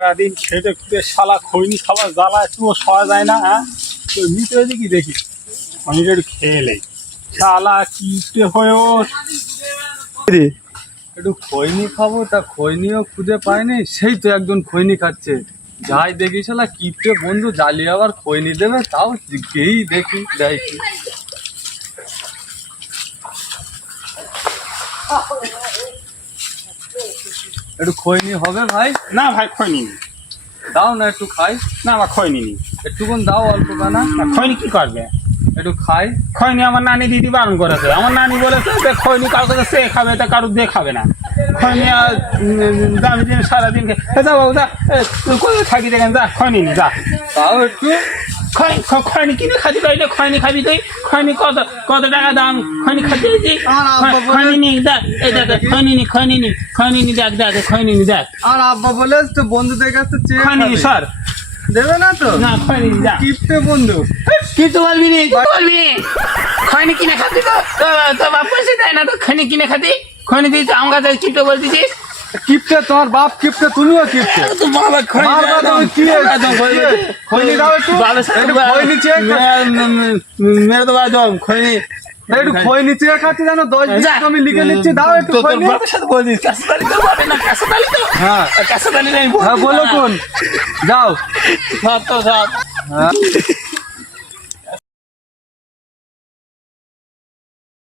সারাদিন খেটে খুঁটে শালা খৈনি খাবার জ্বালা একটু সওয়া যায় না। হ্যাঁ তো নিতে হয়েছে কি দেখি আমি একটু খেয়ে নেই শালা কিটে হয়েও একটু খৈনি খাবো, তা খৈনিও খুঁজে পাইনি। সেই তো একজন খৈনি খাচ্ছে, যাই দেখি শালা কিপটে বন্ধু জ্বালিয়ে আবার খৈনি দেবে, তাও গেই দেখি দেয় কি। একটু খৈনি হবে ভাই? না ভাই খৈনি নি। দাও না একটু খাই। না আমার খৈনি নি। একটুকুন দাও অল্প কানা। খৈনি কি করবে? একটু খাই। খৈনি আমার নানি দিদি বারণ করেছে। আমার নানি বলেছে যে খৈনি কারোর কাছে সে খাবে, তা কারোর দিয়ে খাবে না। খৈনি আর দামি দিন সারাদিন যা বাবু যা, তুই কোথায় থাকি দেখেন, যা খৈনি নি যা। তাও একটু খৈনি কিনে খাবি তাই খৈনি খাবি তুই? খৈনি কত কত টাকা দাম খৈনি খাতে? খৈনি নি দেখ, এই দেখ খৈনি নি, খৈনি নি, খৈনি নি দেখ, দেখ খৈনি নি দেখ। আর আব্বা বলে তো বন্ধুদের কাছে চেয়ে খৈনি নি সর। দেবে না তো? না খৈনি নি যা। কিপটে বন্ধু। কিন্তু বলবি নি, বলবি খৈনি কিনে খাতি তো তো বাপ পয়সা দেয় না তো খৈনি কিনে খাতি? খৈনি দিই তো আমার কাছে কিপটে বলতেছিস? কিপটে তোমার বাপ কিপটে, তুমিও কিপটে। তো বাবা খৈনি মারবা তুমি, কি খৈনি দাও একটু। একটু খৈনি চেয়ে মেরে তো একদম খৈনি। একটু খৈনি চেয়ে খাচ্ছি জানো, 10 যা। দিন আমি লিখে নিচ্ছি, দাও একটু তোর খৈনি। বাপের সাথে বলছিস কাঁচাতালি তো বলে না, কাঁচাতালি তো হ্যাঁ কাঁচাতালি নেই হ্যাঁ বলো কোন, যাও। সব তো সব। হ্যাঁ